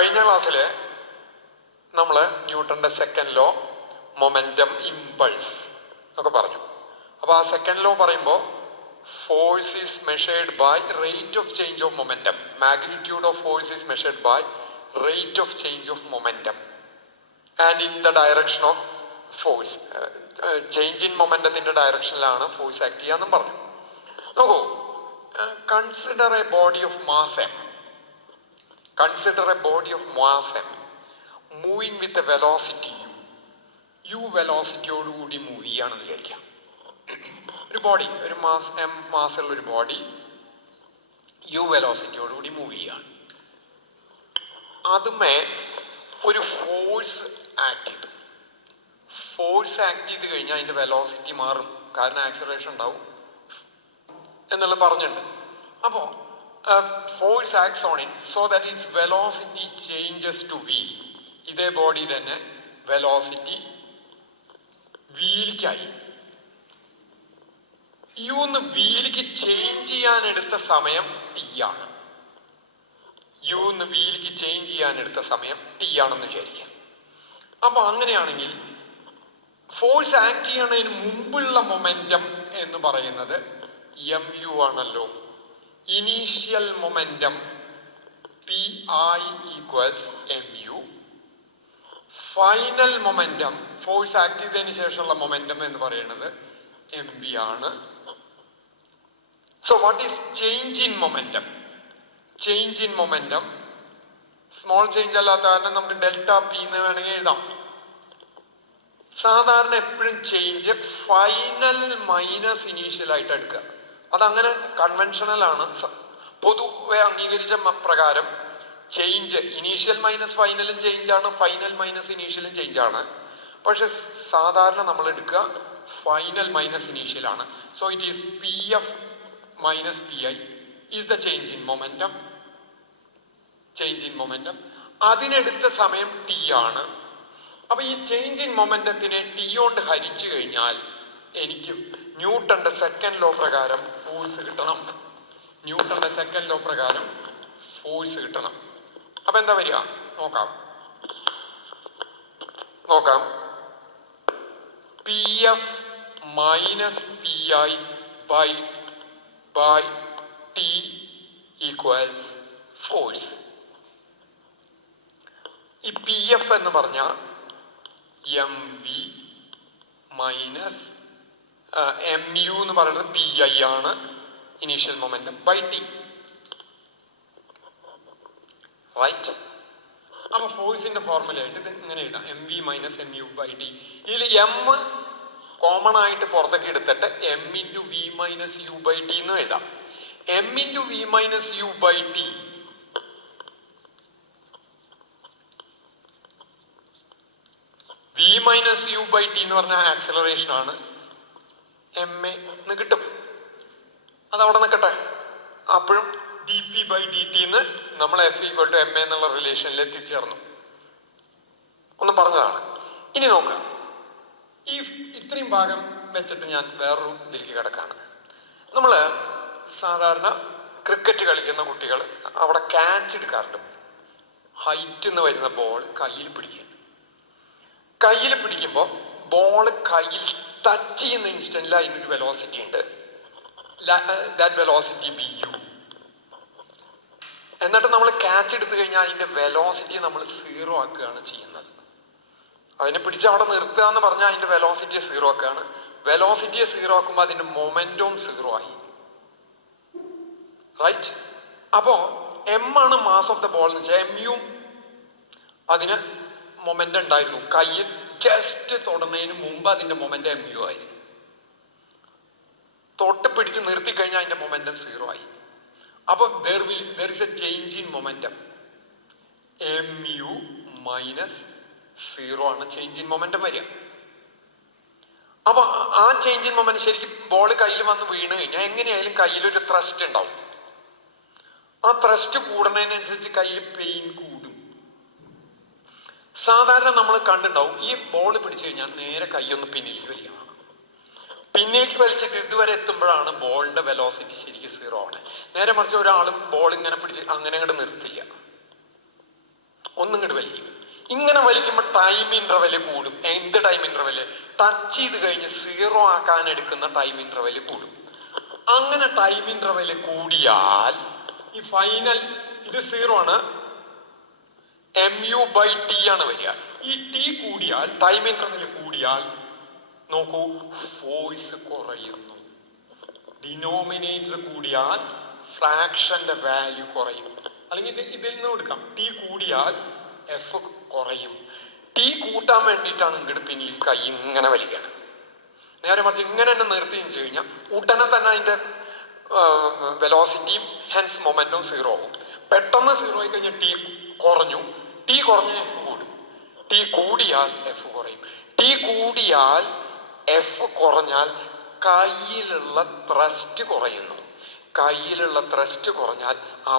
കഴിഞ്ഞ ക്ലാസ്സിൽ നമ്മൾ ന്യൂട്ടന്റെ സെക്കൻഡ് ലോ, മൊമെന്റം, ഇമ്പൾസ് ഒക്കെ പറഞ്ഞു. അപ്പോൾ ആ സെക്കൻഡ് ലോ പറയുമ്പോൾ force is measured by rate of change of momentum. Magnitude of force is measured by rate of change of momentum and in the direction of force. Change in മൊമെന്റത്തിന്റെ ഡയറക്ഷനിലാണ് force act ചെയ്യാന്നും പറഞ്ഞു. നോക്കൂ, consider a body of mass M. Consider a body of mass m moving with a velocity u. u വെലോസിറ്റിയോടുകൂടി move ചെയ്യാണെന്ന് വിചാരിക്കാം. ഒരു body, ഒരു മാസ് എം മാസുള്ള ഒരു ബോഡി u വെലോസിറ്റിയോടുകൂടി മൂവ് ചെയ്യാണ്. അതുമേ ഒരു ഫോഴ്സ് ആക്ട് ചെയ്തു. ഫോഴ്സ് ആക്ട് ചെയ്ത് കഴിഞ്ഞാൽ അതിന്റെ വെലോസിറ്റി മാറും, കാരണം ആക്സിലറേഷൻ ഉണ്ടാവും എന്നുള്ളത് പറഞ്ഞിട്ടുണ്ട്. അപ്പോൾ force acts on it so that its velocity changes to v. ഇതേ ബോഡി തന്നെ വെലോസിറ്റി വീലിക്കായി. യുന്ന് വീലിക്ക് ചേഞ്ച് ചെയ്യാൻ എടുത്ത സമയം ടി ആണ്. യുന്ന് വീലിക്ക് ചേഞ്ച് ചെയ്യാൻ എടുത്ത സമയം ടി ആണെന്ന് വിചാരിക്കാം. അപ്പൊ അങ്ങനെയാണെങ്കിൽ ഫോഴ്സ് ആക്ട് ചെയ്യണതിന് മുമ്പുള്ള മൊമെന്റം എന്ന് പറയുന്നത് എം യു ആണല്ലോ. Initial momentum P I equals M U. Final momentum, force act ചെയ്തതിന് ശേഷമുള്ള മൊമെന്റം എന്ന് പറയുന്നത് എം ബി ആണ്. So what is change in momentum? Change in momentum small change അല്ലാത്ത കാരണം നമുക്ക് ഡെൽറ്റ പി എന്ന് വേണമെങ്കിൽ എഴുതാം. സാധാരണ എപ്പോഴും ചേഞ്ച് ഫൈനൽ മൈനസ് ഇനീഷ്യൽ ആയിട്ട് എടുക്കുക. അതങ്ങനെ കൺവെൻഷണൽ ആണ്. പൊതുവെ അംഗീകരിച്ച പ്രകാരം ചേഞ്ച് ഇനീഷ്യൽ മൈനസ് ഫൈനലും ചേഞ്ച് ആണ്, ഫൈനൽ മൈനസ് ഇനീഷ്യലും ചേഞ്ച് ആണ്. പക്ഷെ സാധാരണ നമ്മൾ എടുക്കുക ഫൈനൽ മൈനസ് ഇനീഷ്യൽ ആണ്. So it is P F minus P I is the change in momentum. Change in momentum അതിനെടുത്ത സമയം ടി ആണ്. അപ്പൊ ഈ ചേഞ്ച് ഇൻ മൊമെന്റത്തിനെ ടി കൊണ്ട് ഹരിച്ചു കഴിഞ്ഞാൽ എനിക്ക് ന്യൂട്ടന്റെ സെക്കൻഡ് ലോ പ്രകാരം ഫോഴ്സ് കിട്ടണം. ന്യൂട്ടന്റെ സെക്കൻഡ് ലോ പ്രകാരം ഫോഴ്സ് കിട്ടണം. അപ്പൊ എന്താ വരിക നോക്കാം. P F minus P I by T equals force. ഈ പി എഫ് എന്ന് പറഞ്ഞ M V minus M U എന്ന് പറയുന്നത് പി ഐ ആണ്, initial momentum, by T. Right? അപ്പൊ ഫോഴ്സിന്റെ ഫോർമുല ആയിട്ട് ഇത് ഇങ്ങനെ എഴുതാം, M V minus M U by T. ഇതിൽ എം കോമൺ ആയിട്ട് പുറത്തേക്ക് എടുത്തിട്ട് M into V minus U by T എന്ന് എഴുതാം. M into V minus U by T V minus U by T എന്ന് പറഞ്ഞ ആക്സിലറേഷൻ ആണ്. എം എ എന്ന് കിട്ടും. അതവിടെ നിൽക്കട്ടെ. അപ്പോഴും D P by D T എന്ന് നമ്മൾ F equal to M A എന്നുള്ള റിലേഷനിൽ എത്തിച്ചേർന്നു. ഒന്ന് പറഞ്ഞതാണ്. ഇനി നോക്കാം, ഈ ഇത്രയും ഭാഗം വെച്ചിട്ട് ഞാൻ വേറൊരു ഇതിലേക്ക് കിടക്കാണ്. നമ്മൾ സാധാരണ ക്രിക്കറ്റ് കളിക്കുന്ന കുട്ടികൾ അവിടെ ക്യാച്ച് എടുക്കാറുണ്ട്. ഹൈറ്റ് എന്ന് വരുന്ന ബോൾ കയ്യിൽ പിടിക്കുക. കയ്യിൽ പിടിക്കുമ്പോൾ ബോള് കയ്യിൽ ടച്ച് ചെയ്യുന്ന ഇൻസ്റ്റന്റിൽ അതിനൊരു വെലോസിറ്റി ഉണ്ട്. That velocity be U. എന്നിട്ട് നമ്മൾ ക്യാച്ച് എടുത്തു കഴിഞ്ഞാൽ അതിന്റെ വെലോസിറ്റി നമ്മൾ സീറോ ആക്കുകയാണ് ചെയ്യുന്നത്. അതിനെ പിടിച്ച് അവിടെ നിർത്തുക എന്ന് പറഞ്ഞാൽ അതിന്റെ വെലോസിറ്റിയെ സീറോ ആക്കുകയാണ്. വെലോസിറ്റിയെ സീറോ ആക്കുമ്പോൾ അതിന്റെ മൊമെന്റവും സീറോ ആയി. റൈറ്റ്? അപ്പോ എം ആണ് മാസ് ഓഫ് ദ ബോൾ എന്ന് വെച്ചാൽ എം യു അതിന് മൊമെന്റം ഉണ്ടായിരുന്നു. കയ്യിൽ ജസ്റ്റ് തൊടുന്നതിന് മുമ്പ് അതിന്റെ മൊമെന്റം എം യു ആയി. തൊട്ട് പിടിച്ച് നിർത്തി കഴിഞ്ഞാൽ അതിന്റെ മൊമെന്റം സീറോ ആയി. അപ്പൊ there is a change in momentum. M U minus zero ആണ് ചേഞ്ച് ഇൻ മൊമെന്റം വരിക. അപ്പൊ ആ ചേഞ്ച് ഇൻ മൊമെന്റം ശരിക്കും ബോൾ കയ്യിൽ വന്ന് വീണ് കഴിഞ്ഞാൽ എങ്ങനെയായാലും കയ്യിലൊരു ത്രസ്റ്റ് ഉണ്ടാവും. ആ ത്രസ്റ്റ് കൂടുന്നതിനനുസരിച്ച് കയ്യിൽ പെയിൻ കൂടും. സാധാരണ നമ്മൾ കണ്ടിട്ടുണ്ടാവും, ഈ ബോൾ പിടിച്ചു കഴിഞ്ഞാൽ നേരെ കൈയൊന്ന് പിന്നിലേക്ക് വലിക്കണം. പിന്നിലേക്ക് വലിച്ചിട്ട് ഇതുവരെ എത്തുമ്പോഴാണ് ബോളിന്റെ വെലോസിറ്റി ശരിക്കും സീറോ ആണ്. നേരെ മറിച്ച് ഒരാൾ ബോൾ ഇങ്ങനെ പിടിച്ച് അങ്ങനെ അങ്ങോട്ട് നിർത്തില്ല, ഒന്നിങ്ങോട്ട് വലിക്കും. ഇങ്ങനെ വലിക്കുമ്പോൾ ടൈം ഇന്റർവെല് കൂടും. എന്ത് ടൈം ഇന്റർവെല്? ടച്ച് ചെയ്ത് കഴിഞ്ഞ് 0 ആക്കാൻ എടുക്കുന്ന ടൈം ഇന്റർവെല് കൂടും. അങ്ങനെ ടൈം ഇന്റർവെല് കൂടിയാൽ ഈ ഫൈനൽ ഇത് 0 ആണ്, mu/t ആണ് വരിക. ഈ t കൂടിയാൽ, ടൈം ഇന്റർവെല് കൂടിയാൽ നോക്കൂ, ഫോഴ്സ് കുറയുന്നു. ഡിനോമിനേറ്റർ കൂടിയാൽ ഫ്രാക്ഷന്റെ വാല്യൂ കുറയും. അല്ലെങ്കിൽ ഇതിൽ നിന്ന് എടുക്കാം, ടി കൂടിയാൽ എഫ് കുറയും. ടി കൂട്ടാൻ വേണ്ടിയിട്ടാണ് ഇങ്ങോട്ട് പിന്നിൽ കൈ ഇങ്ങനെ വലിക്കണം. നേരെ മറിച്ച് ഇങ്ങനെ തന്നെ നിർത്തി വെച്ച് കഴിഞ്ഞാൽ ഉടനെ തന്നെ അതിന്റെ വെലോസിറ്റിയും ഹെൻസ് മൊമെന്റും 0 ആവും. പെട്ടെന്ന് 0 ആയി കഴിഞ്ഞാൽ ടി കുറഞ്ഞു. ടി കുറഞ്ഞ എഫ് കൂടും. ടി കൂടിയാൽ എഫ് കുറയും. ടി കൂടിയാൽ എഫ് കുറഞ്ഞാൽ കയ്യിലുള്ള ത്രസ്റ്റ് കുറയുന്നു. കയ്യിലുള്ള ത്രസ്റ്റ് കുറഞ്ഞാൽ ആ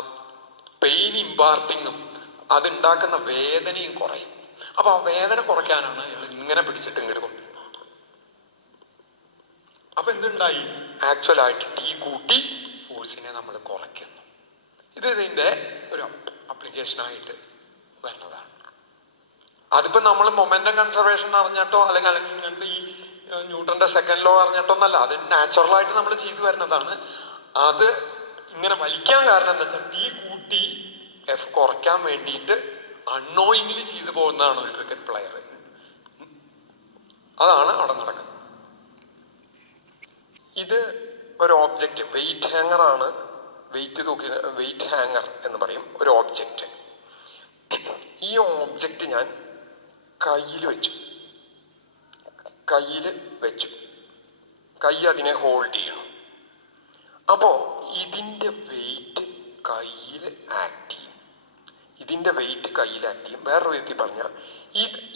പെയിൻ ഇമ്പാർട്ടിങ്ങും അതുണ്ടാക്കുന്ന വേദനയും കുറയും. അപ്പൊ ആ വേദന കുറയ്ക്കാനാണ് ഇയാൾ ഇങ്ങനെ പിടിച്ചിട്ട് ഇങ്ങോട്ട് കൊണ്ടുവരുന്നത്. അപ്പൊ എന്തുണ്ടായി? ആക്ച്വലായിട്ട് ടി കൂട്ടി ഫോഴ്സിനെ നമ്മൾ കുറയ്ക്കുന്നു. ഇത് ഇതിന്റെ ഒരു അപ്ലിക്കേഷനായിട്ട് വരുന്നതാണ്. അതിപ്പോ നമ്മൾ മൊമെന്റം കൺസർവേഷൻ അറിഞ്ഞിട്ടോ അല്ലെങ്കിൽ ഇങ്ങനത്തെ ഈ ന്യൂട്ടന്റെ സെക്കൻഡ് ലോ അറിഞ്ഞിട്ടോ എന്നല്ല, അത് നാച്ചുറലായിട്ട് നമ്മൾ ചെയ്തു വരുന്നതാണ്. അത് ഇങ്ങനെ വലിക്കാൻ കാരണം എന്താ വെച്ചാൽ ടി കൂട്ടി എഫ് കുറയ്ക്കാൻ വേണ്ടിയിട്ട് അൺനോയിങ്ങിലി ചെയ്തു പോകുന്നതാണ് ഒരു ക്രിക്കറ്റ് പ്ലെയർ. അതാണ് അവിടെ നടക്കുന്നത്. ഇത് ഒരു ഓബ്ജക്റ്റ്, വെയിറ്റ് ഹാങ്ങർ ആണ്. വെയിറ്റ് ഹാങ്ങർ എന്ന് പറയും ഒരു ഓബ്ജക്റ്റ്. ഈ ഓബ്ജക്റ്റ് ഞാൻ കയ്യിൽ വെച്ചു. കൈ അതിനെ ഹോൾഡ് ചെയ്യണം. അപ്പോ ഇതിന്റെ വെയിറ്റ് കയ്യിൽ ആക്ട് ചെയ്യും. വേറൊരു വിധത്തിൽ പറഞ്ഞാൽ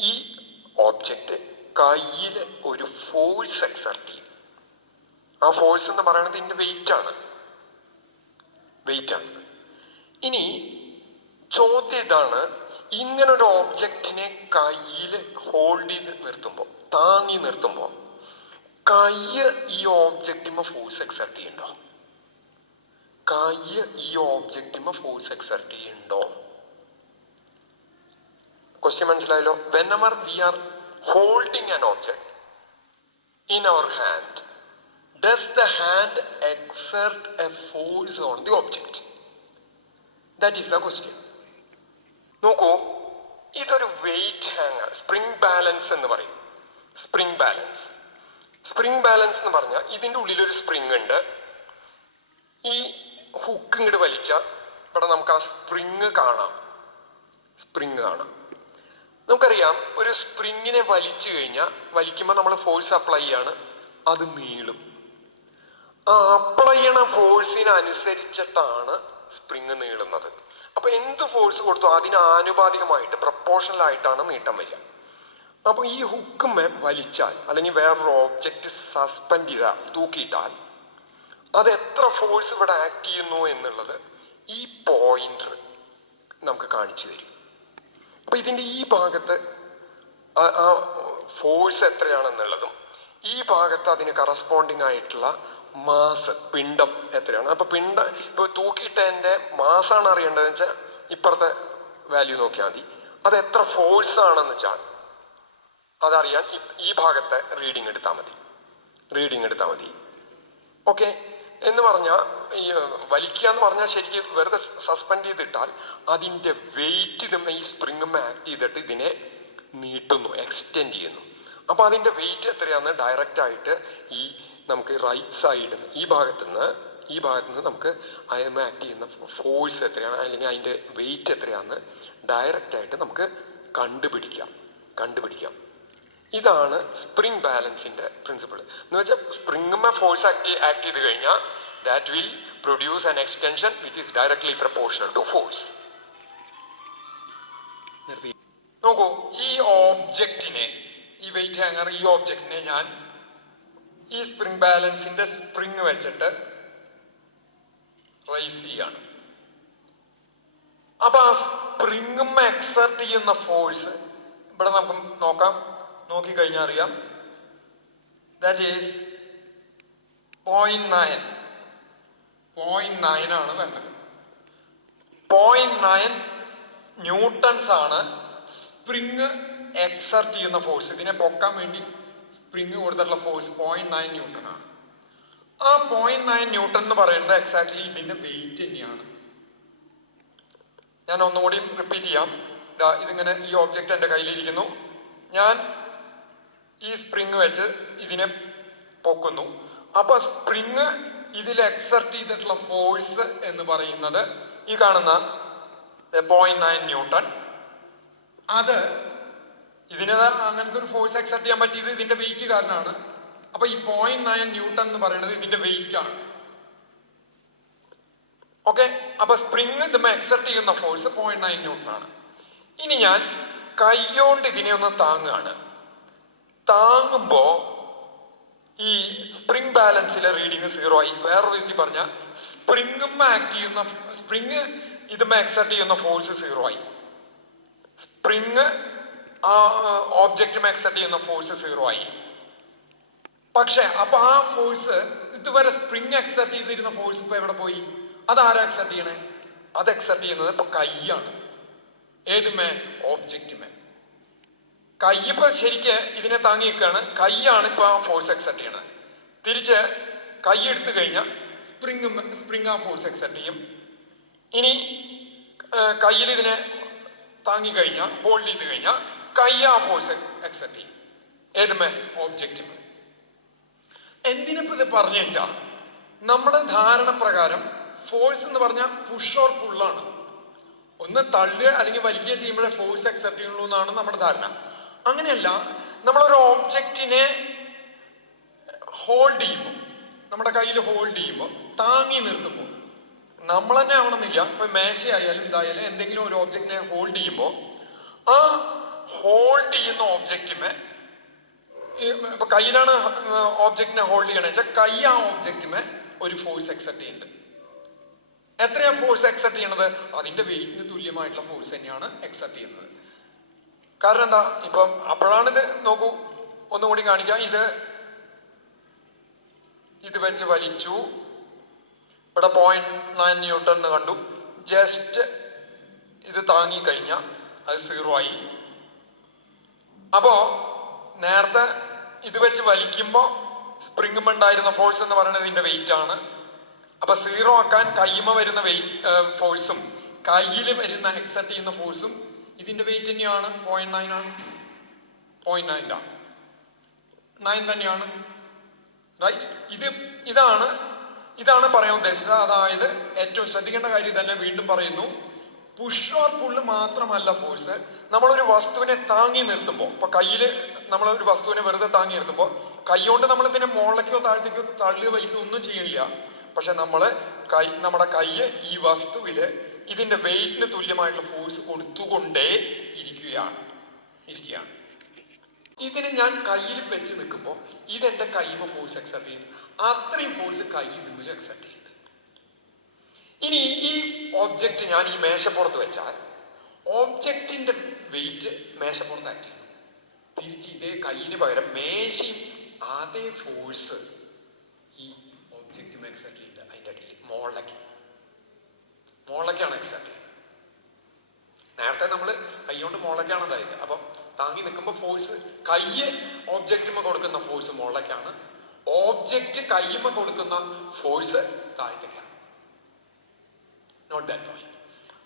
ഈ ഓബ്ജക്റ്റ് കയ്യിൽ ഒരു ഫോഴ്സ് എക്സർട്ട് ചെയ്യും. ആ ഫോഴ്സ് എന്ന് പറയുന്നത് ഇതിന്റെ വെയിറ്റ് ആണ്. ഇനി ചോദ്യം ഇതാണ്, ഇങ്ങനൊരു ഓബ്ജക്റ്റിനെ കയ്യിൽ ഹോൾഡ് ചെയ്ത് നിർത്തുമ്പോൾ, താങ്ങി നിർത്തുമ്പോൾ കൈ ഈ ഓബ്ജക്റ്റിമ ഫോഴ്സ് എക്സർട്ട് ചെയ്യണ്ടോ? ക്വസ്റ്റ്യൻ മനസ്സിലായല്ലോ? whenever we are holding an object in our hand, does the hand exert a force on the object? That is the question. നോക്കൂ, ഇതൊരു വെയിറ്റ് ഹാങ്ങർ, സ്പ്രിംഗ് ബാലൻസ് എന്ന് പറയും. സ്പ്രിംഗ് ബാലൻസ് എന്ന് പറഞ്ഞാൽ ഇതിൻ്റെ ഉള്ളിലൊരു സ്പ്രിംഗ് ഉണ്ട്. ഈ ഹുക്ക് ഇങ്ങോട്ട് വലിച്ച ഇവിടെ നമുക്ക് ആ സ്പ്രിംഗ് കാണാം. നമുക്കറിയാം, ഒരു സ്പ്രിങ്ങിനെ വലിക്കുമ്പോൾ നമ്മൾ ഫോഴ്സ് അപ്ലൈ ചെയ്യാണ്, അത് നീളും. ആ അപ്ലൈ ചെയ്യണ ഫോഴ്സിനനുസരിച്ചിട്ടാണ് സ്പ്രിങ് നീളുന്നത്. അപ്പൊ എന്ത് ഫോഴ്സ് കൊടുത്തോ അതിന് ആനുപാതികമായിട്ട് പ്രൊപ്പോർഷണൽ ആയിട്ടാണ് നീട്ടം വരിക. അപ്പൊ ഈ ഹുക്ക് വലിച്ചാൽ അല്ലെങ്കിൽ വേറൊരു ഓബ്ജക്റ്റ് സസ്പെൻഡ് ചെയ്താൽ, തൂക്കിയിട്ടാൽ അത് എത്ര ഫോഴ്സ് ഇവിടെ ആക്ട് ചെയ്യുന്നു എന്നുള്ളത് ഈ പോയിന്റർ നമുക്ക് കാണിച്ചു തരും. അപ്പൊ ഇതിന്റെ ഈ ഭാഗത്ത് ആ ഫോഴ്സ് എത്രയാണെന്നുള്ളതും ഈ ഭാഗത്ത് അതിന് കറസ്പോണ്ടിങ് ആയിട്ടുള്ള മാസ്, പിണ്ഡം എത്രയാണ്. അപ്പൊ ഇപ്പൊ തൂക്കിയിട്ടതിന്റെ മാസാണ് അറിയേണ്ടതെന്ന് വെച്ചാൽ ഇപ്പുറത്തെ വാല്യൂ നോക്കിയാൽ മതി. അത് എത്ര ഫോഴ്സ് ആണെന്ന് വെച്ചാൽ അതറിയാൻ ഈ ഭാഗത്തെ റീഡിങ് എടുത്താൽ മതി. ഓക്കെ എന്ന് പറഞ്ഞാൽ ഈ വലിക്കുക എന്ന് പറഞ്ഞാൽ ശരിക്കും വെറുതെ സസ്പെൻഡ് ചെയ്തിട്ടാൽ അതിൻ്റെ വെയിറ്റ് ഈ സ്പ്രിങ്ങുമ്മ ആക്ട് ചെയ്തിട്ട് ഇതിനെ നീട്ടുന്നു, എക്സ്റ്റെൻഡ് ചെയ്യുന്നു. അപ്പൊ അതിൻ്റെ വെയിറ്റ് എത്രയാന്ന് ഡയറക്റ്റ് ആയിട്ട് നമുക്ക് റൈറ്റ് സൈഡ് ഈ ഭാഗത്തുനിന്ന് നമുക്ക് അതിന് ആക്ട് ചെയ്യുന്ന ഫോഴ്സ് എത്രയാണ് അല്ലെങ്കിൽ അതിൻ്റെ വെയിറ്റ് എത്രയാന്ന് ഡയറക്റ്റ് ആയിട്ട് നമുക്ക് കണ്ടുപിടിക്കാം. ഇതാണ് സ്പ്രിംഗ് ബാലൻസിന്റെ പ്രിൻസിപ്പിൾ. എന്ന് വെച്ചാൽ സ്പ്രിംഗുമ്മ ഫോഴ്സ് ആക്ട് ചെയ്ത് കഴിഞ്ഞാൽ that will produce an extension which is directly proportional to force. നോക്കൂ, ഈ വെയിറ്റ് ഹാങ്ങർ ഈ ഓബ്ജക്റ്റിനെ ഞാൻ ഈ സ്പ്രിംഗ് ബാലൻസിന്റെ സ്പ്രിംഗ് വെച്ചിട്ട് റൈസ് ചെയ്യാണ്. അപ്പൊ ആ സ്പ്രിംഗുമ്മ എക്സർട്ട് ചെയ്യുന്ന ഫോഴ്സ് ഇവിടെ നമുക്ക് നോക്കിക്കഴിഞ്ഞാൽ അറിയാം. ദാറ്റ് ഈസ് 0.9 ആണ് വരുന്നത്. 0.9 ന്യൂട്ടൺസ് ആണ് സ്പ്രിങ് എക്സർട്ട് ചെയ്യുന്ന ഫോഴ്സ്. ഇതിനെ പൊക്കാൻ വേണ്ടി സ്പ്രിങ് കൊടുത്തിട്ടുള്ള ഫോഴ്സ് 0.9 ന്യൂട്ടൺ ആണ്. ആ 0.9 ന്യൂട്ടൺ എന്ന് പറയുന്നത് എക്സാക്ട്ലി ഇതിന്റെ വെയിറ്റ് തന്നെയാണ്. ഞാൻ ഒന്നുകൂടി റിപ്പീറ്റ് ചെയ്യാം. ഇതിങ്ങനെ ഈ ഓബ്ജക്റ്റ് എൻ്റെ കയ്യിലിരിക്കുന്നു. ഞാൻ ഈ സ്പ്രിങ് വെച്ച് ഇതിനെ പൊക്കുന്നു. അപ്പൊ സ്പ്രിങ് ഇതിൽ എക്സർട്ട് ചെയ്തിട്ടുള്ള ഫോഴ്സ് എന്ന് പറയുന്നത് ഈ കാണുന്ന 0.9 ന്യൂട്ടൺ. അത് ഇതിന് അങ്ങനത്തെ ഒരു ഫോഴ്സ് എക്സർട്ട് ചെയ്യാൻ പറ്റിയത് ഇതിന്റെ വെയിറ്റ് കാരണമാണ്. അപ്പൊ ഈ 0.9 ന്യൂട്ടൺ എന്ന് പറയുന്നത് ഇതിന്റെ വെയിറ്റ് ആണ്. ഓക്കെ, അപ്പൊ സ്പ്രിങ് ഇതുമ്മ എക്സർട്ട് ചെയ്യുന്ന ഫോഴ്സ് 0.9 ന്യൂട്ടൺ ആണ്. ഇനി ഞാൻ കൈയോണ്ട് ഇതിനെ ഒന്ന് താങ്ങുകയാണ്. താങ്ങുമ്പോ ഈ സ്പ്രിങ് ബാലൻസിലെ റീഡിങ് 0 ആയി. വേറൊരു വിധത്തിൽ പറഞ്ഞാൽ സ്പ്രിങ് ഇതുമ്മ എക്സർട്ട് ചെയ്യുന്ന ഫോഴ്സ് 0 ആയി. സ്പ്രിങ് ഓബ്ജക്റ്റും എക്സർട്ട് ചെയ്യുന്ന ഫോഴ്സ് 0 ആയി. പക്ഷെ അപ്പൊ ആ ഫോഴ്സ് ഇതുവരെ സ്പ്രിങ് എക്സർട്ട് ചെയ്തിരുന്ന ഫോഴ്സ് ഇപ്പൊ എവിടെ പോയി? അതാരാ എക്സർട്ട് ചെയ്യണേ? അത് എക്സർട്ട് ചെയ്യുന്നത് ഇപ്പൊ കൈയാണ്. ഏതുമേ? ഓബ്ജക്റ്റുമേ. കൈ ഇപ്പൊ ശരിക്ക് ഇതിനെ താങ്ങി നിൽക്കുകയാണ്. കൈയാണ് ഇപ്പൊ ആ ഫോഴ്സ് എക്സർട്ട് ചെയ്യണത്. തിരിച്ച് കൈ എടുത്തു കഴിഞ്ഞാൽ സ്പ്രിങ് ആ ഫോഴ്സ് എക്സർട്ട് ചെയ്യും. ഇനി കയ്യിൽ ഇതിനെ താങ്ങി കഴിഞ്ഞാൽ, ഹോൾഡ് ചെയ്ത് കഴിഞ്ഞാൽ കൈ ആ ഫോഴ്സ് എക്സർട്ട് ചെയ്യും. ഏതുമേ? ഓബ്ജക്റ്റുമേ. എന്തിനിപ്പോ ഇത് പറഞ്ഞു വെച്ചാൽ, നമ്മുടെ ധാരണ പ്രകാരം ഫോഴ്സ് എന്ന് പറഞ്ഞാൽ പുഷ് ഓർ പുള്ളാണ്. ഒന്ന് തള്ളുക അല്ലെങ്കിൽ വലിക്കുക ചെയ്യുമ്പോഴേ ഫോഴ്സ് എക്സർട്ട് ചെയ്യുള്ളൂ എന്നാണ് നമ്മുടെ ധാരണ. അങ്ങനെയല്ല. നമ്മളൊരു ഓബ്ജക്റ്റിനെ ഹോൾഡ് ചെയ്യുമ്പോൾ, നമ്മുടെ കയ്യിൽ ഹോൾഡ് ചെയ്യുമ്പോൾ, താങ്ങി നിർത്തുമ്പോൾ, നമ്മൾ തന്നെ ആവണമെന്നില്ല. ഇപ്പൊ മേശയായാലും ഇതായാലും എന്തെങ്കിലും ഒരു ഓബ്ജക്റ്റിനെ ഹോൾഡ് ചെയ്യുമ്പോൾ ആ ഹോൾഡ് ചെയ്യുന്ന ഓബ്ജക്റ്റിനെ, ഇപ്പൊ കയ്യിലാണ് ഓബ്ജക്റ്റിനെ ഹോൾഡ് ചെയ്യണമെന്ന് വെച്ചാൽ കൈ ആ ഓബ്ജക്റ്റിനെ ഒരു ഫോഴ്സ് എക്സർട്ട് ചെയ്യുന്നുണ്ട്. എത്രയാ ഫോഴ്സ് എക്സർട്ട് ചെയ്യണത്? അതിന്റെ വെയിറ്റിന് തുല്യമായിട്ടുള്ള ഫോഴ്സ് തന്നെയാണ് എക്സർട്ട് ചെയ്യുന്നത്. കാരണം എന്താ? ഇപ്പം അപ്പോഴാണിത് നോക്കൂ, ഒന്നുകൂടി കാണിക്കാം. ഇത് വെച്ച് വലിച്ചു, ഇവിടെ 0.9 ന്യൂട്ടൺ എന്ന് കണ്ടു. ജസ്റ്റ് ഇത് താങ്ങി കഴിഞ്ഞാൽ അത് 0 ആയി. അപ്പോ നേരത്തെ ഇത് വെച്ച് വലിക്കുമ്പോ സ്പ്രിങ്ങും ഉണ്ടായിരുന്ന ഫോഴ്സ് എന്ന് പറയുന്നത് ഇതിന്റെ വെയിറ്റ് ആണ്. അപ്പൊ 0 ആക്കാൻ കയ്യുമ വരുന്ന വെയിറ്റ് ഫോഴ്സും കയ്യിൽ വരുന്ന എക്സർട്ട് ചെയ്യുന്ന ഫോഴ്സും ഇതിന്റെ വെയിറ്റ് തന്നെയാണ്. 0.9 ആണ്. 0.9 9 തന്നെയാണ്. റൈറ്റ്? ഇതാണ് പറയാൻ ഉദ്ദേശിച്ചത്. അതായത് ഏറ്റവും ശ്രദ്ധിക്കേണ്ട കാര്യം തന്നെ വീണ്ടും പറയുന്നു. പുഷ് ഓർ പുള്ള് മാത്രമല്ല ഫോഴ്സ്. നമ്മളൊരു വസ്തുവിനെ താങ്ങി നിർത്തുമ്പോൾ, ഇപ്പൊ കയ്യില് നമ്മളൊരു വസ്തുവിനെ വെറുതെ താങ്ങി നിർത്തുമ്പോൾ കൈകൊണ്ട് നമ്മൾ ഇതിനെ മുകളിലേക്കോ താഴത്തേക്കോ തള്ളുകയോ വലിക്കുകയോ ഒന്നും ചെയ്യില്ല. പക്ഷെ നമ്മുടെ കൈ ഈ വസ്തുവില് ഇതിന്റെ വെയിറ്റിന് തുല്യമായിട്ടുള്ള ഫോഴ്സ് കൊടുത്തുകൊണ്ടേ ഇരിക്കുകയാണ്. ഇതിന് ഞാൻ കയ്യിൽ വെച്ച് നിൽക്കുമ്പോൾ ഇതെന്റെ കൈമ ഫോഴ്സ് എക്സർട്ട് ചെയ്യും. അത്രയും ഫോഴ്സ് കൈ ഇതിൽ എക്സർട്ട് ചെയ്യുന്നുണ്ട്. ഇനി ഈ ഓബ്ജക്റ്റ് ഞാൻ ഈ മേശപ്പുറത്ത് വെച്ചാൽ ഓബ്ജക്റ്റിന്റെ വെയിറ്റ് മേശപ്പുറത്ത് ആക്ട് ചെയ്യും. തിരിച്ച് ഇതേ കൈയിന് പകരം മേശയും അതേ ഫോഴ്സ് ഈ ഓബ്ജക്റ്റ് എക്സർട്ട് ചെയ്യുന്നുണ്ട്. അതിന്റെ അടിയിൽ മോളിലേക്കാണ് എക്സർട്ട് ചെയ്യുന്നത്. നേരത്തെ നമ്മൾ കൈകൊണ്ട് മോളിലേക്കാണ് അതായത്. അപ്പം താങ്ങി നിൽക്കുമ്പോൾ ഫോഴ്സ് കയ്യ് ഓബ്ജക്റ്റിന് കൊടുക്കുന്ന ഫോഴ്സ് മോളിലേക്കാണ്, ഓബ്ജക്റ്റ് കയ്യുമ്മ കൊടുക്കുന്ന ഫോഴ്സ് താഴത്തേക്കാണ്. Note that point.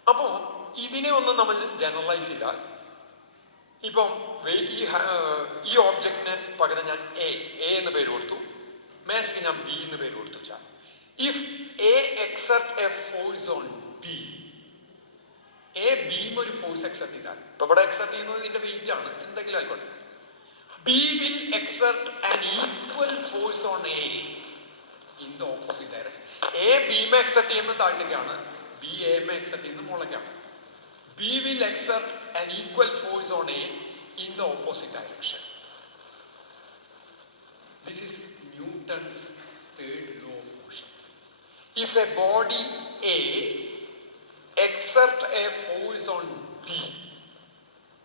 അപ്പോ ഇതിനെ ഒന്ന് നമ്മൾ ജനറലൈസ് ചെയ്താൽ, ഇപ്പം ഈ ഓബ്ജക്റ്റിന് പകരം ഞാൻ എ എന്ന് പേര് കൊടുത്തു, മേശയ്ക്ക് ഞാൻ ബി എന്ന് പേര് കൊടുത്തു വെച്ചാൽ, if A exert A force on B, A ബിയും ഒരു ഫോഴ്സ് എക്സർട്ട് ചെയ്താൽ, ഇപ്പൊ ഇവിടെ എക്സർട്ട് ചെയ്യുന്നത് ഇതിന്റെ വെയിറ്റ് ആണ്, എന്തെങ്കിലും ആയിക്കോട്ടെ, B will exert an equal force on A in the opposite direction. A ബിമെ എക്സർട്ട് ചെയ്യുന്നത് താഴത്തേക്കാണ്, ബി എമെ എക്സർട്ട് ചെയ്യുന്നത് മുകളിലേക്കാണ്. B will exert an equal force on A in the opposite direction. This is Newton's third law of motion. If a body A exert a force on B,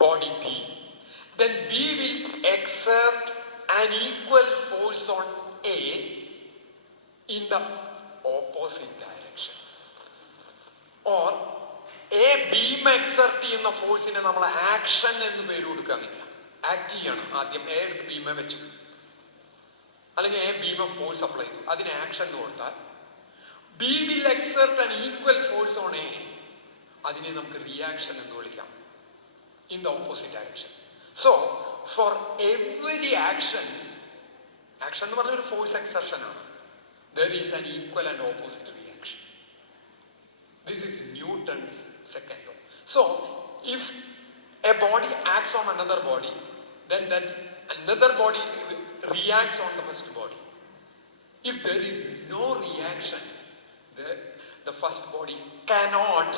body B, then B will exert an equal force on A in the opposite direction. Or A beam exert ചെയ്യുന്ന ഫോഴ്സിനെ നമ്മൾ action എന്ന് പേര് കൊടുക്കാൻ നിൽക്കുക. Act ചെയ്യണം. ആദ്യം A എടുത്ത് ബീമെ വെച്ചു, അല്ലെങ്കിൽ എ ബീമ ഫോഴ്സ് അപ്ലൈ ചെയ്തു, അതിന് ആക്ഷൻ എന്ന് കൊടുത്താൽ B will exert an equal force on A, അതിനെ നമുക്ക് റിയാക്ഷൻ എന്ന് വിളിക്കാം, in the opposite direction. So for every action, action എന്ന് പറഞ്ഞ ഒരു ഫോഴ്സ് എക്സർഷൻ ആണ്, there is an equal and opposite reaction. This is Newton's second law. So if a body acts on another body, then that another body reacts on the first body. If there is no reaction, the first body cannot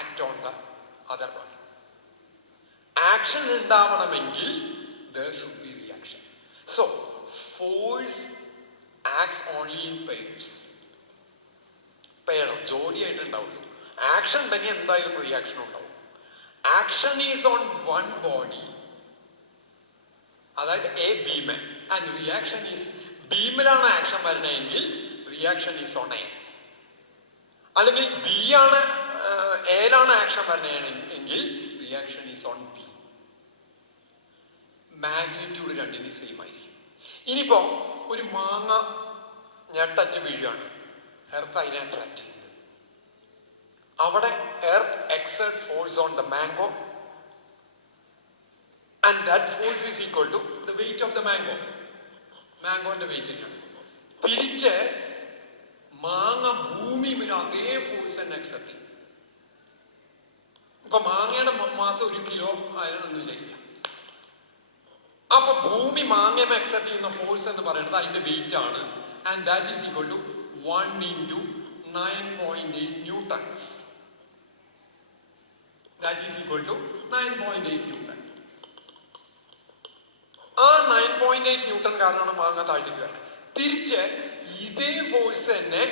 act on the other body. Action ഉണ്ടാവണമെങ്കിൽ there should be reaction. So force acts only in pairs. Pair ജോഡിയായിട്ട് ഉണ്ടാവുള്ളൂ. Action ഉണ്ടെങ്കിൽ എന്തായാലും reaction ഉണ്ടാവും. Action is on one body, അതായത് A ബീമ, and reaction is ബീമിലാണ് action വരണമെങ്കിൽ റിയാക്ഷൻ ഈസ് ഓൺ എ, അല്ലെങ്കിൽ ബി ആണ് എയിലാണ് ആക്ഷൻ വരണമെങ്കിൽ reaction is on B. Magnitude രണ്ടിനും സെയിം ആയിരിക്കും. ഇനിയിപ്പോ ഒരു മാങ്ങ ഞെട്ടറ്റ് വീഴുകയാണ്, എർത്ത് അതിനെ അട്രാക്ട് ചെയ്യുന്നത്. അവിടെ earth exert force on the mango and that force is equal to the weight of the mango. മാംഗോന്റെ വെയിറ്റ് തന്നെയാണ്. തിരിച്ച് മാങ്ങ ഭൂമി പിന്നെ അതേ ഫോഴ്സ് തന്നെ എക്സർട്ട് ചെയ്യും. ഇപ്പൊ മാങ്ങയുടെ മാസം 1 കിലോ ആയാലും വിചാരിക്കുക. അപ്പൊ ഭൂമി മാങ്ങയെ എക്സർട്ട് ചെയ്യുന്ന ഫോഴ്സ് എന്ന് പറയുന്നത് അതിന്റെ വെയിറ്റ് ആണ്, and that is equal to 1 into 9.8 newtons. That is equal to 9.8 newton. ആ 9.8 ന്യൂട്ടൺ കാരണമാണ് മാങ്ങ താഴ്ത്തിക്ക് വരുന്നത്. തിരിച്ച് ഇതേ ഫോഴ്സ് തന്നെ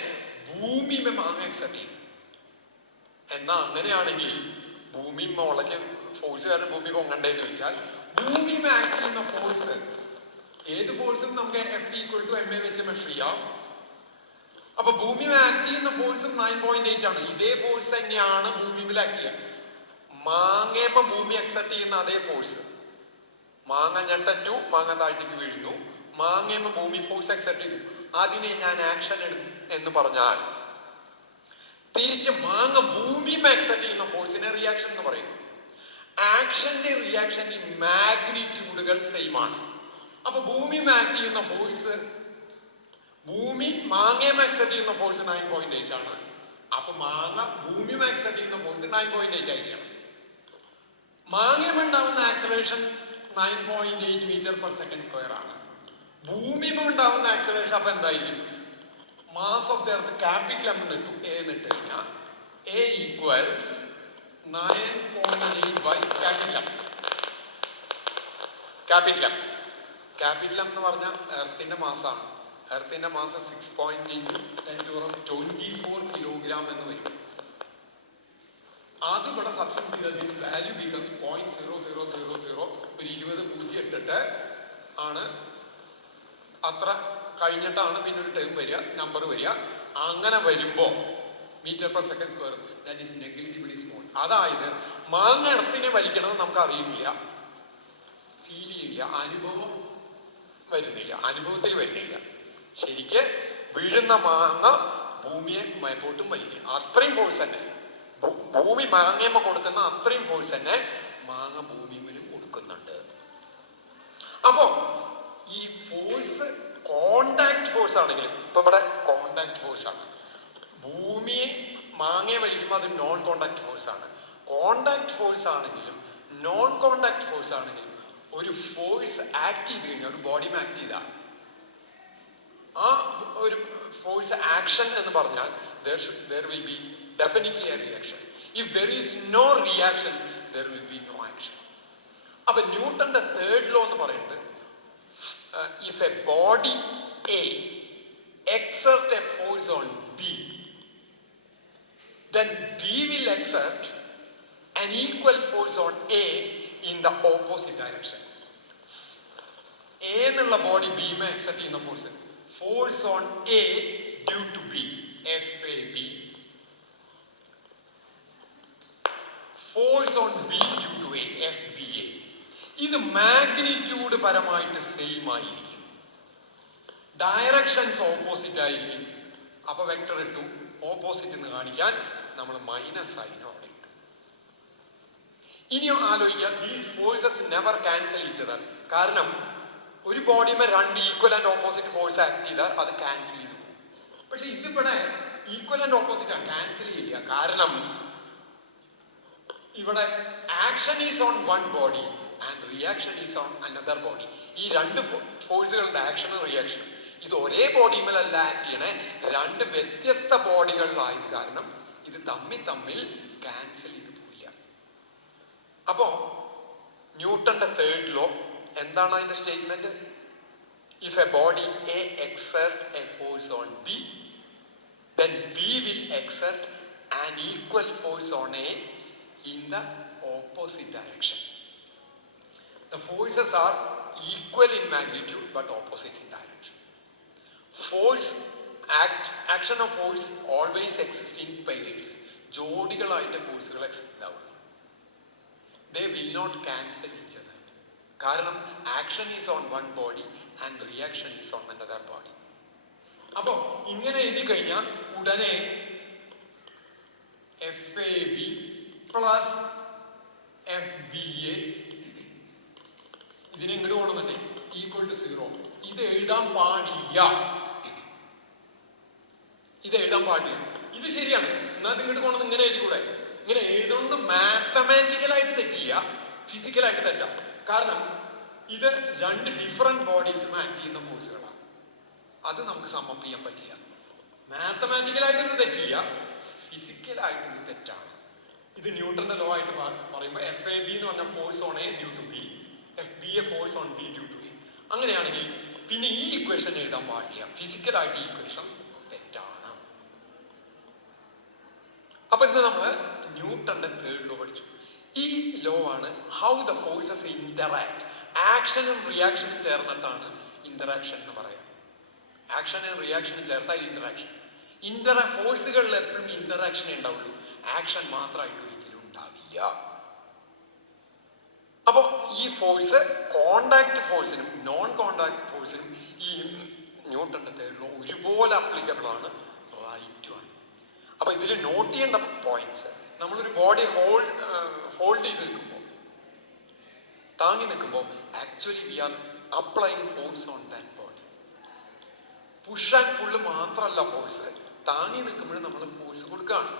ഭൂമി മാങ്ങ എക്സർട്ട് ചെയ്യും. എന്നാ അങ്ങനെയാണെങ്കിൽ ഭൂമി മുളയ്ക്ക് ഫോഴ്സ് കാരണം ഭൂമി പൊങ്ങണ്ടേന്ന് ചോദിച്ചാൽ ഭൂമി ആക്ട് ചെയ്യുന്ന ഫോഴ്സ്, ഏത് ഫോഴ്സും നമുക്ക് F = ma വെച്ച് മെഷർ ചെയ്യാം. അപ്പൊ ഭൂമി ആക്ട് ചെയ്യുന്ന ഫോഴ്സും 9.8 ആണ്. ഇതേ ഫോഴ്സ് തന്നെയാണ് ഭൂമിയിൽ ആക്ട് ചെയ്യുക. മാങ്ങയപ്പോ ഭൂമി എക്സർട്ട് ചെയ്യുന്ന അതേ ഫോഴ്സ്, മാങ്ങ ഞെട്ടറ്റു, മാങ്ങ താഴ്ത്തേക്ക് വീഴുന്നു, മാങ്ങയപ്പോ ഭൂമി ഫോഴ്സ് എക്സർട്ട് ചെയ്തു, അതിനെ ഞാൻ ആക്ഷൻ എന്ന് പറഞ്ഞാൽ തിരിച്ച് മാങ്ങ ഭൂമി എക്സർട്ട് ചെയ്യുന്ന ഫോഴ്സിനെ റിയാക്ഷൻ എന്ന് പറയുന്നു. ആക്ഷന്റെ റിയാക്ഷന്റെ മാഗ്നിറ്റ്യൂഡുകൾ സെയിം ആണ്. അപ്പൊ ഭൂമി ആക്ട് ചെയ്യുന്ന ഫോഴ്സ്, ഭൂമി മാങ്ങയെ എക്സർട്ട് ചെയ്യുന്ന ഫോഴ്സ് 9.8 ആണ്. അപ്പൊ മാങ്ങ ഭൂമി എക്സർട്ട് ചെയ്യുന്ന ഫോഴ്സ് 9.8 ആയിരിക്കണം. മാങ്ങയം ഉണ്ടാവുന്ന ആക്സലറേഷൻ 9.8 m/s² ആണ്. ഭൂമിയിൽ ഉണ്ടാവുന്ന ആക്സലറേഷൻ അപ്പൊ എന്തായിരിക്കും? Mass of the earth capital M എന്നിട്ടു എ എന്നിട്ട് കഴിഞ്ഞാൽ A equals 9.8 by capital M. Capital M. Capital M എന്ന് പറഞ്ഞാൽ എർത്തിന്റെ മാസാണ്. എർത്തിന്റെ മാസം 6.10⁻24 കിലോഗ്രാം എന്ന് വരും. അത് ഇവിടെ സബ്സ്റ്റിറ്റ്യൂട്ട് ചെയ്താൽ ദിസ് വാല്യൂ ബിക്കംസ് 0.0000 ഒരു 20 പൂജ്യം ഇട്ടിട്ട് ആണ്, അത്ര കഴിഞ്ഞിട്ടാണ് പിന്നെ ഒരു ടേം വരിക, നമ്പർ വരിക. അങ്ങനെ വരുമ്പോ m/s², that is negligibly small. അതായത് മാങ്ങ എർത്തിനെ വലിക്കണമെന്ന് നമുക്ക് അറിയില്ല, ഫീൽ ചെയ്യില്ല, അനുഭവം വരുന്നില്ല, അനുഭവത്തിൽ വരുന്നില്ല. ശരിക്ക് വീഴുന്ന മാങ്ങ ഭൂമിയെ മേപ്പോട്ടും വലിക്കും. അത്രയും ഫോഴ്സ് തന്നെ ഭൂമി മാങ്ങയമ്മ കൊടുക്കുന്ന അത്രയും ഫോഴ്സ് തന്നെ മാങ്ങ ഭൂമിയിലും കൊടുക്കുന്നുണ്ട്. അപ്പോ ഈ ഫോഴ്സ് കോണ്ടാക്ട് ഫോഴ്സ് ആണെങ്കിലും, ഇപ്പൊ ഇവിടെ കോണ്ടാക്ട് ഫോഴ്സ് ആണ്, ഭൂമിയെ മാങ്ങയെ വലിക്കുമ്പോൾ അത് നോൺ കോണ്ടാക്ട് ഫോഴ്സ് ആണ്. കോണ്ടാക്ട് ഫോഴ്സ് ആണെങ്കിലും നോൺ കോണ്ടാക്ട് ഫോഴ്സ് ആണെങ്കിലും ഒരു ഫോഴ്സ് ആക്ട് ചെയ്ത് കഴിഞ്ഞാൽ, ഒരു ബോഡി ആക്ട് ചെയ്താൽ ആ ഒരു ഫോഴ്സ് ആക്ഷൻ എന്ന് പറഞ്ഞാൽ there will be definitely a reaction. If there is no reaction, there will be no action. അപ്പൊ ന്യൂട്ടന്റെ തേർഡ് ലോ എന്ന് പറയുന്നത്, if a body A exert a force on B, then B will exert an equal force on A in the opposite direction. A എന്നുള്ള body B മേ exert ചെയ്യുന്ന force on A due to B, FAB. Force on B due to A, F B A. ഇത് magnitude പരമായിട്ട് same ആയിരിക്കും, directions opposite ആയിരിക്കും. അപ്പൊ vector ഇട്ടു, opposite എന്ന് കാണിക്കാൻ നമ്മൾ മൈനസ് സൈനോ അവിടെ ഇട്ടു. ഇനിയും ആലോചിക്കുക, these forces never cancel each other. കാരണം ഒരു ബോഡിയുമേ രണ്ട് equal and opposite force act ചെയ്താൽ അത് ക്യാൻസൽ ചെയ്തു പോകും. പക്ഷെ ഇതിവിടെ ഈക്വൽ ആൻഡ് ഓപ്പോസിറ്റ് ആണ്, ക്യാൻസൽ ചെയ്യുക. കാരണം ഇവിടെ action is on one body and reaction is on another body. ഈ രണ്ട് ഫോഴ്സുകളുടെ ആക്ഷനും റിയാക്ഷനും ഇത് ഒരേ ബോഡിമേലല്ല ആക്ട് ചെയ്യണേ, രണ്ട് വ്യത്യസ്ത ബോഡികളിലായത് കാരണം ഇത് തമ്മിൽ ക്യാൻസൽ ചെയ്ത് പോയില്ല. അപ്പോ ന്യൂട്ടന്റെ തേർഡ് ലോ എന്താണ് അതിന്റെ statement? If A body A exert A force on B, then B will exert an equal force on A in the opposite direction. The forces are equal in magnitude but opposite in direction. Action of force always exists in pairs. ജോഡികളായിട്ട് ഫോഴ്സുകൾ ഉണ്ടാവും. They will not cancel each other. കാരണം action is on one body and reaction is on another body. അപ്പൊ ഇങ്ങനെ എഴുതി കഴിഞ്ഞാൽ ഉടനെ F A B plus F B A ഇതിനെ ഇങ്ങോട്ട് പോകണമെന്നെ ഈക്വൽ ടു 0. ഇത് എഴുതാൻ പാടില്ല, ഇത് ശരിയാണ്. എന്നാൽ ഇങ്ങോട്ട് പോകണമെന്ന് ഇങ്ങനെ എഴുതിക്കൂടെ? ഇങ്ങനെ എഴുതുകൊണ്ട് മാത്തമാറ്റിക്കലായിട്ട് തെറ്റില്ല, ഫിസിക്കലായിട്ട് തെറ്റാം. കാരണം ഇത് രണ്ട് ഡിഫറെന്റ് ബോഡീസും ആക്ട് ചെയ്യുന്ന ഫോഴ്സുകളാണ്. അത് നമുക്ക് സമ്മപ്പ് ചെയ്യാൻ പറ്റില്ല. മാത്തമാറ്റിക്കലായിട്ട് ഇത് തെറ്റില്ല, ഫിസിക്കലായിട്ട് ഇത് തെറ്റാണ്. ഇത് ന്യൂട്ടന്റെ ലോ ആയിട്ട് പറയുമ്പോൾ എഫ് എ ബി എന്ന് പറഞ്ഞ force on A due to B, F B A force on B due to A. അങ്ങനെയാണെങ്കിൽ പിന്നെ ഈ ഇക്വേഷൻ എഴുതാൻ പാടില്ല, ഫിസിക്കലായിട്ട് ഈ ഇക്വേഷൻ തെറ്റാണ്. അപ്പൊ ഇന്ന് നമ്മൾ ന്യൂട്ടന്റെ തേർഡ് ലോ പഠിച്ചു. ഈ ലോ ആണ് ഹൗ ദ ഫോഴ്സസ് ഇന്ററാക്ട്. ആക്ഷനും റിയാക്ഷനും ചേർന്നിട്ടാണ് ഇന്ററാക്ഷൻ എന്ന് പറയാം. ആക്ഷനും റിയാക്ഷനും ചേർത്താൽ ഇന്ററാക്ഷൻ. ഫോഴ്സുകളിൽ എപ്പോഴും ഇന്ററാക്ഷനേ ഉണ്ടാവുള്ളൂ, ആക്ഷൻ മാത്രമായിട്ട് ഒരിക്കലും ഉണ്ടാവില്ല. അപ്പൊ ഈ ഫോഴ്സ് കോണ്ടാക്ട് ഫോഴ്സിനും നോൺ കോണ്ടാക്ട് ഫോഴ്സിനും ഈ ന്യൂട്ടന്റെ തേർഡ് ലോ ഒരുപോലെ അപ്ലിക്കബിൾ ആണ്, റൈറ്റും ആണ്. അപ്പൊ ഇതിൽ നോട്ട് ചെയ്യേണ്ട പോയിന്റ്സ്, നമ്മളൊരു ബോഡി ഹോൾഡ് ചെയ്ത് നിൽക്കുമ്പോൾ, താങ്ങി നിൽക്കുമ്പോൾ actually we are applying force on that body. Push and pull മാത്രമല്ല ഫോഴ്സ്, താങ്ങി നിൽക്കുമ്പോഴും നമ്മൾ ഫോഴ്സ് കൊടുക്കുകയാണ്.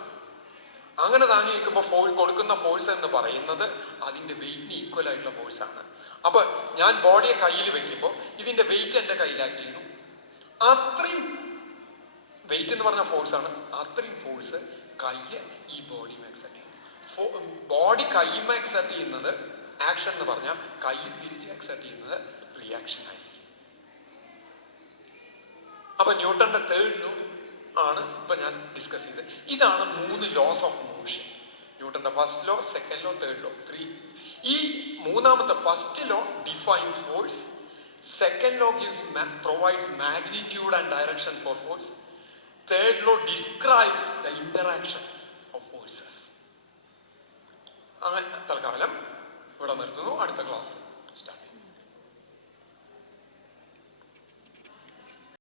അങ്ങനെ താങ്ങി നിൽക്കുമ്പോൾ കൊടുക്കുന്ന ഫോഴ്സ് എന്ന് പറയുന്നത് അതിന്റെ വെയിറ്റിന് ഈക്വൽ ആയിട്ടുള്ള ഫോഴ്സ് ആണ്. അപ്പൊ ഞാൻ ബോഡിയെ കയ്യിൽ വെക്കുമ്പോൾ ഇതിന്റെ വെയിറ്റ് എന്റെ കയ്യിൽ ആക്ട് ചെയ്യുന്നു. അത്രയും വെയിറ്റ് എന്ന് പറഞ്ഞ ഫോഴ്സ് ആണ്, അത്രയും ഫോഴ്സ് കയ്യ് ഈ ബോഡി എക്സെപ്റ്റ് ചെയ്യുന്നു. ബോഡി കയ്യുമ്മ എക്സെപ്റ്റ് ചെയ്യുന്നത് ആക്ഷൻ എന്ന് പറഞ്ഞാൽ കൈ തിരിച്ച് എക്സെപ്റ്റ് ചെയ്യുന്നത് റിയാക്ഷൻ ആയിരിക്കും. അപ്പൊ ന്യൂട്ടന്റെ തേർഡ് ലോ ആണ് ഇപ്പൊ ഞാൻ ഡിസ്കസ് ചെയ്തത്. ഇതാണ് 3 ലോസ് ഓഫ് മോഷൻ. ന്യൂട്ടന്റെ first law, second law, third law. ഈ മൂന്നാമത്തെ first law defines force, second law provides magnitude and direction four force, third law describes the interaction of forces. അങ്ങനെ തൽക്കാലം ഇവിടെ നിർത്തുന്നു. അടുത്ത ക്ലാസ്സിൽ